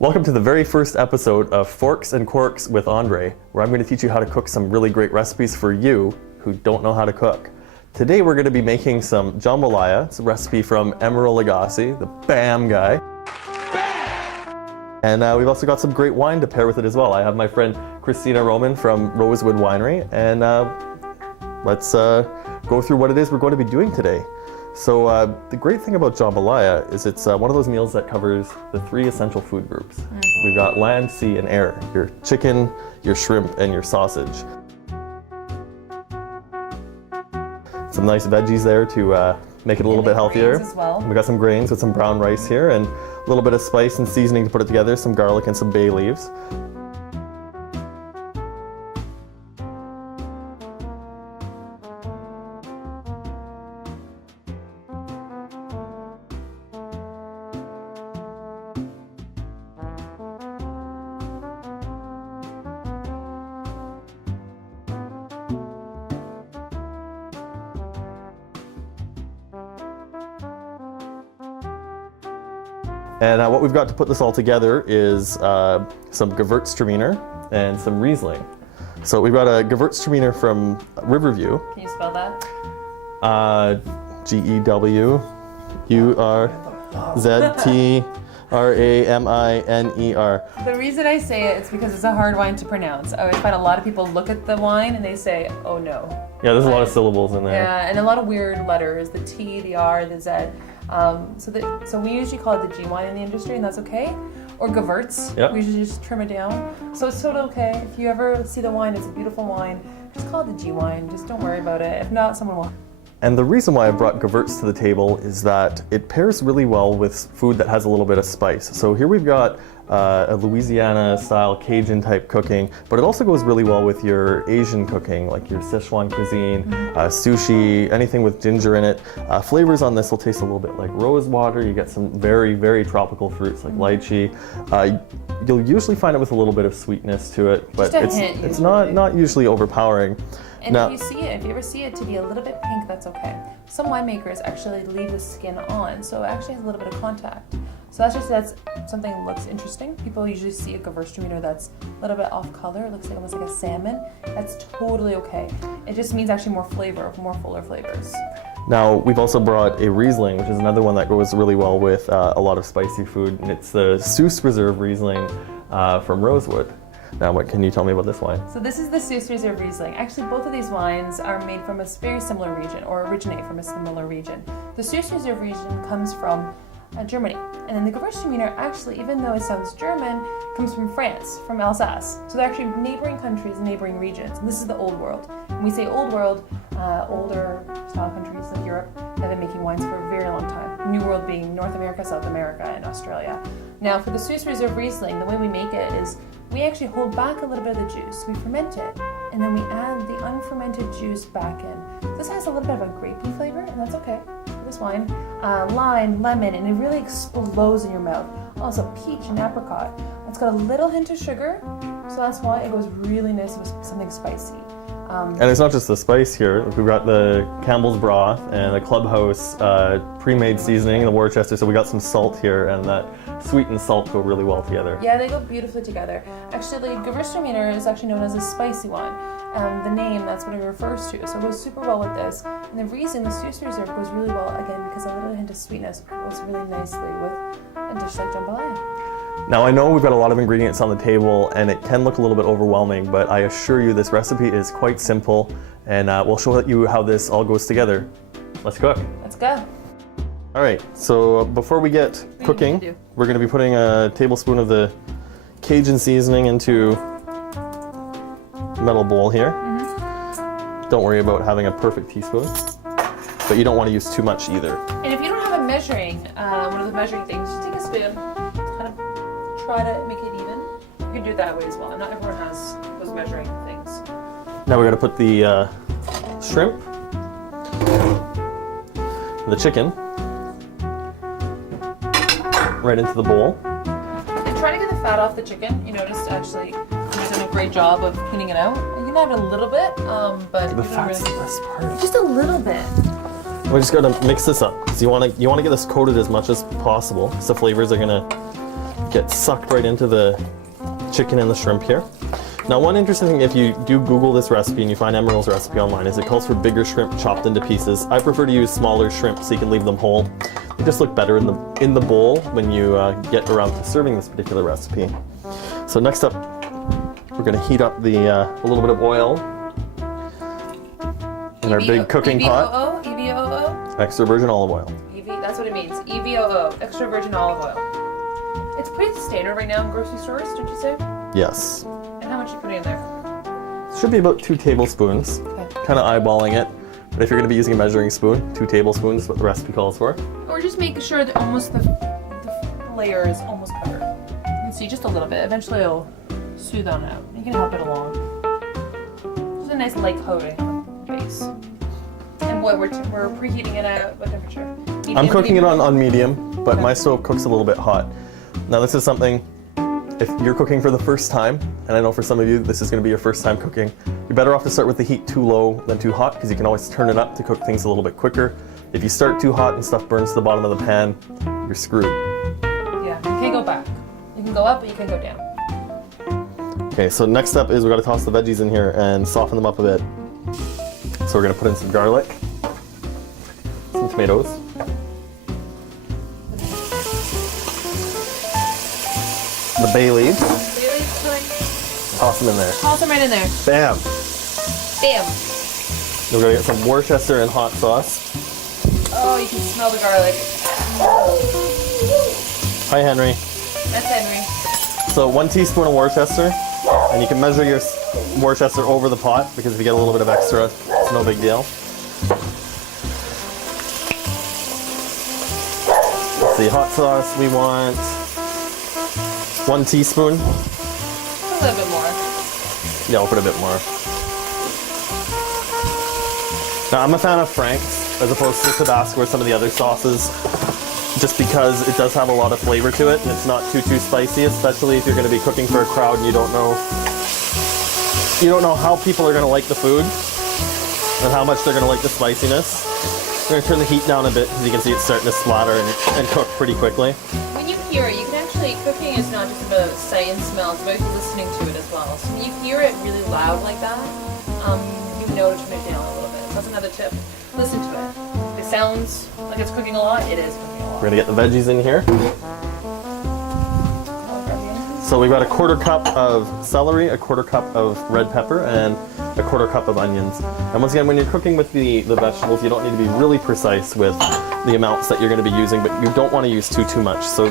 Welcome to the very first episode of Forks and Corks with André, where I'm going to teach you how to cook some really great recipes for you who don't know how to cook. Today we're going to be making some jambalaya. It's a recipe from Emeril Lagasse, the BAM guy. And we've also got some great wine to pair with it as well. I have my friend Christina Roman from Rosewood Winery, and let's go through what it is we're going to be doing today. So the great thing about jambalaya is it's one of those meals that covers the three essential food groups. We've got land, sea, and air. Your chicken, your shrimp, and your sausage. Some nice veggies there to make it a little bit healthier. As well. We got some grains with some brown rice here and a little bit of spice and seasoning to put it together, some garlic and some bay leaves. And what we've got to put this all together is some Gewürztraminer and some Riesling. So we've got a Gewürztraminer from Riverview. Can you spell that? Gewürztraminer. The reason I say it is because it's a hard wine to pronounce. I always find a lot of people look at the wine and they say, oh no. Yeah, there's a lot of syllables in there. Yeah, and a lot of weird letters, the T, the R, the Z. So we usually call it the G wine in the industry, and that's okay. Or Gewürz, Yep. we usually just trim it down. So it's totally okay. If you ever see the wine, it's a beautiful wine, just call it the G wine. Just don't worry about it. If not, someone will. And the reason why I brought Gewürz to the table is that it pairs really well with food that has a little bit of spice. So here we've got a Louisiana-style Cajun-type cooking, but it also goes really well with your Asian cooking, like your Sichuan cuisine, sushi, anything with ginger in it. Flavors on this will taste a little bit like rose water. You get some very, very tropical fruits like lychee. You'll usually find it with a little bit of sweetness to it, but it's not usually overpowering. And if you ever see it to be a little bit pink, that's okay. Some winemakers actually leave the skin on, so it actually has a little bit of contact. So that's something that looks interesting. People usually see a Gewürztraminer that's a little bit off color. It looks like almost like a salmon. That's totally okay. It just means actually more flavor, more fuller flavors. Now, we've also brought a Riesling, which is another one that goes really well with a lot of spicy food, and it's the Seuss Reserve Riesling from Rosewood. Now, what can you tell me about this wine? So this is the Seuss Reserve Riesling. Actually, both of these wines are made from a very similar region, or originate from a similar region. The Seuss Reserve region comes from Germany. And then the Gewürztraminer, actually, even though it sounds German, comes from France, from Alsace. So they're actually neighboring countries, neighboring regions. And this is the old world. When we say old world, older style countries like Europe have been making wines for a very long time. New world being North America, South America, and Australia. Now for the Seuss Reserve Riesling, the way we make it is we actually hold back a little bit of the juice. We ferment it, and then we add the unfermented juice back in. This has a little bit of a grapey flavor, and that's okay. This wine, lime, lemon, and it really explodes in your mouth. Also peach and apricot. It's got a little hint of sugar, so that's why it goes really nice with something spicy. And it's not just the spice here. We've got the Campbell's broth and the Clubhouse pre-made seasoning, the Worcestershire. So we got some salt here, and that sweet and salt go really well together. Yeah, they go beautifully together. Actually, Gewürztraminer is actually known as a spicy one. The name, that's what it refers to. So it goes super well with this. And the reason the Seuss Reserve goes really well, again, because a little hint of sweetness goes really nicely with a dish like jambalaya. Now I know we've got a lot of ingredients on the table and it can look a little bit overwhelming, but I assure you this recipe is quite simple, and we'll show you how this all goes together. Let's cook. Let's go. All right, so before we get cooking, we're going to be putting a tablespoon of the Cajun seasoning into a metal bowl here. Don't worry about having a perfect teaspoon, but you don't want to use too much either. And if you don't have a measuring, one of the measuring things, just take a spoon, kind of try to make it even. You can do it that way as well. Not everyone has those measuring things. Now we're going to put the shrimp, the chicken, right into the bowl. And try to get the fat off the chicken. You noticed actually you've done a great job of cleaning it out. You can have it a little bit, but the fat's the best part. Just a little bit. We just got to mix this up because you want to get this coated as much as possible because the flavors are going to get sucked right into the chicken and the shrimp here. Now, one interesting thing, if you do Google this recipe and you find Emerald's recipe online, is it calls for bigger shrimp chopped into pieces. I prefer to use smaller shrimp so you can leave them whole. They just look better in the bowl when you get around to serving this particular recipe. So next up, we're going to heat up a little bit of oil in our big cooking pot. EVOO? Extra virgin olive oil. That's what it means. EVOO, extra virgin olive oil. It's pretty standard right now in grocery stores, don't you say? Yes. And how much are you putting in there? Should be about 2 tablespoons. Okay. Kind of eyeballing it. But if you're going to be using a measuring spoon, 2 tablespoons is what the recipe calls for. Or just making sure that almost the layer is almost covered. You can see just a little bit. Eventually it'll soothe on out. You can help it along. Just a nice light coating on the base. And boy, we're preheating it at what temperature? Medium, I'm cooking it medium? on medium, but Okay. my stove cooks a little bit hot. Now this is something, if you're cooking for the first time, and I know for some of you this is going to be your first time cooking, you're better off to start with the heat too low than too hot, because you can always turn it up to cook things a little bit quicker. If you start too hot and stuff burns to the bottom of the pan, you're screwed. Yeah, you can't go back. You can go up, but you can go down. Okay, so next up is we've got to toss the veggies in here and soften them up a bit. So we're going to put in some garlic, some tomatoes, the bay leaves, toss them in there. Toss them right in there. Bam! Bam. We're going to get some Worcestershire and hot sauce. Oh, you can smell the garlic. Hi, Henry. That's Henry. So 1 teaspoon of Worcestershire, and you can measure your Worcestershire over the pot, because if you get a little bit of extra, it's no big deal. Let's see, hot sauce, we want 1 teaspoon. A little bit more. Yeah, we'll put a bit more. Now, I'm a fan of Frank's as opposed to Tabasco or some of the other sauces, just because it does have a lot of flavor to it and it's not too spicy, especially if you're going to be cooking for a crowd and you don't know how people are going to like the food and how much they're going to like the spiciness. We're going to turn the heat down a bit because you can see it's starting to splatter and cook pretty quickly. When you hear it, you can actually, cooking is not just about sight and smell, it's about listening to it as well. So when you hear it really loud like that, you know to turn it down a little bit. So that's another tip. Listen to it. If it sounds like it's cooking a lot, it is cooking a lot. We're going to get the veggies in here. So we've got a 1/4 cup of celery, a 1/4 cup of red pepper, and a 1/4 cup of onions. And once again, when you're cooking with the vegetables, you don't need to be really precise with the amounts that you're going to be using, but you don't want to use too much. So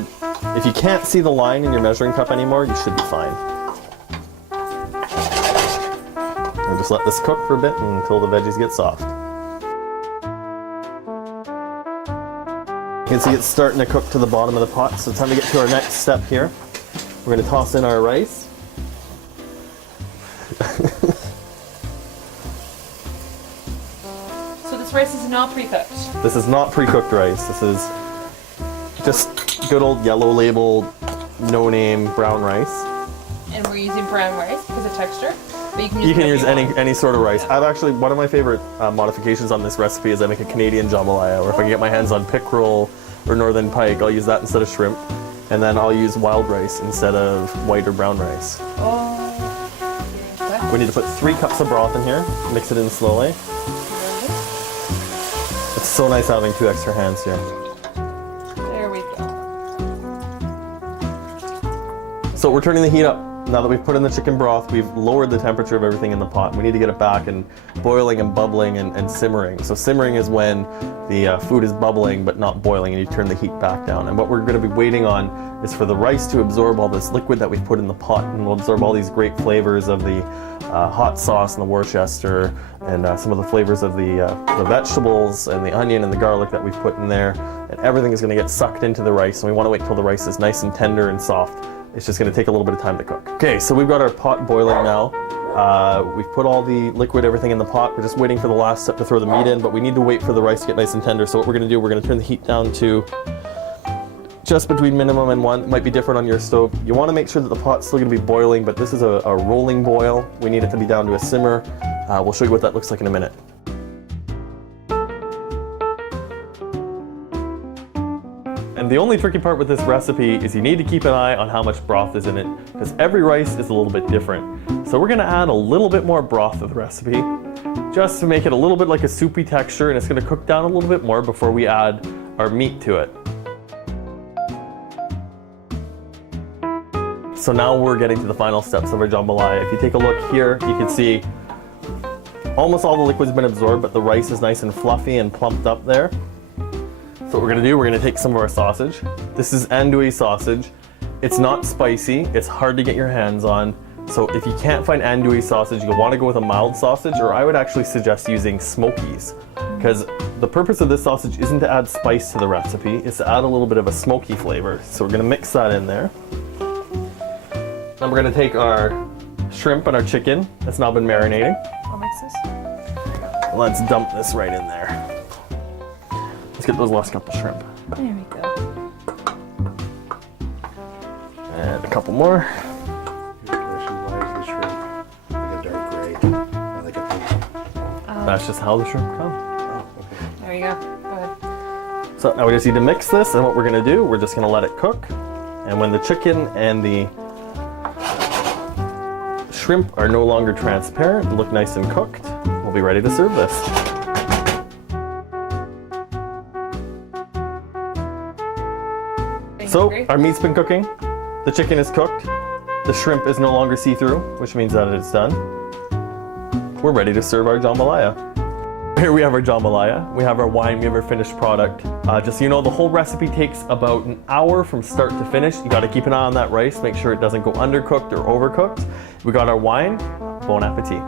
if you can't see the line in your measuring cup anymore, you should be fine. And just let this cook for a bit until the veggies get soft. You can see it's starting to cook to the bottom of the pot, so it's time to get to our next step here. We're going to toss in our rice. So this rice is not pre-cooked. This is not pre-cooked rice. This is just good old yellow label, no name brown rice. And we're using brown rice because of texture. But You can use any sort of rice. I've actually, one of my favorite modifications on this recipe is I make a Canadian jambalaya, or if I can get my hands on pickerel or northern pike, I'll use that instead of shrimp. And then I'll use wild rice instead of white or brown rice. Oh. We need to put 3 cups of broth in here, mix it in slowly. It's so nice having 2 extra hands here. There we go. So we're turning the heat up. Now that we've put in the chicken broth, we've lowered the temperature of everything in the pot. We need to get it back and boiling and bubbling and simmering. So simmering is when the food is bubbling but not boiling, and you turn the heat back down. And what we're going to be waiting on is for the rice to absorb all this liquid that we've put in the pot, and will absorb all these great flavors of the hot sauce and the Worcestershire, and some of the flavors of the vegetables and the onion and the garlic that we've put in there. And everything is going to get sucked into the rice, and we want to wait till the rice is nice and tender and soft. It's just going to take a little bit of time to cook. Okay, so we've got our pot boiling now. We've put all the liquid, everything in the pot. We're just waiting for the last step to throw the meat in, but we need to wait for the rice to get nice and tender. So what we're going to do, we're going to turn the heat down to just between minimum and 1. It might be different on your stove. You want to make sure that the pot's still going to be boiling, but this is a rolling boil. We need it to be down to a simmer. We'll show you what that looks like in a minute. And And the only tricky part with this recipe is you need to keep an eye on how much broth is in it, because every rice is a little bit different. So we're gonna add a little bit more broth to the recipe, just to make it a little bit like a soupy texture, and it's gonna cook down a little bit more before we add our meat to it. So now we're getting to the final steps of our jambalaya. If you take a look here, you can see almost all the liquid's been absorbed, but the rice is nice and fluffy and plumped up there. So what we're gonna do, we're gonna take some of our sausage. This is andouille sausage. It's not spicy, it's hard to get your hands on. So if you can't find andouille sausage, you'll wanna go with a mild sausage, or I would actually suggest using smokies. Because the purpose of this sausage isn't to add spice to the recipe, it's to add a little bit of a smoky flavor. So we're gonna mix that in there. Then we're gonna take our shrimp and our chicken that's now been marinating. I'll mix this. Let's dump this right in there. Let's get those last couple shrimp. There we go. And a couple more. Good question. Why is the shrimp like a dark gray? Or like a pink? That's just how the shrimp come. Oh, okay. There you go. Go ahead. So now we just need to mix this, and what we're gonna do, we're just gonna let it cook. And when the chicken and the shrimp are no longer transparent, look nice and cooked, we'll be ready to serve this. So our meat's been cooking, the chicken is cooked, the shrimp is no longer see-through, which means that it's done. We're ready to serve our jambalaya. Here we have our jambalaya, we have our wine, we have our finished product. Just so you know, the whole recipe takes about an hour from start to finish. You gotta keep an eye on that rice, make sure it doesn't go undercooked or overcooked. We got our wine, bon appetit.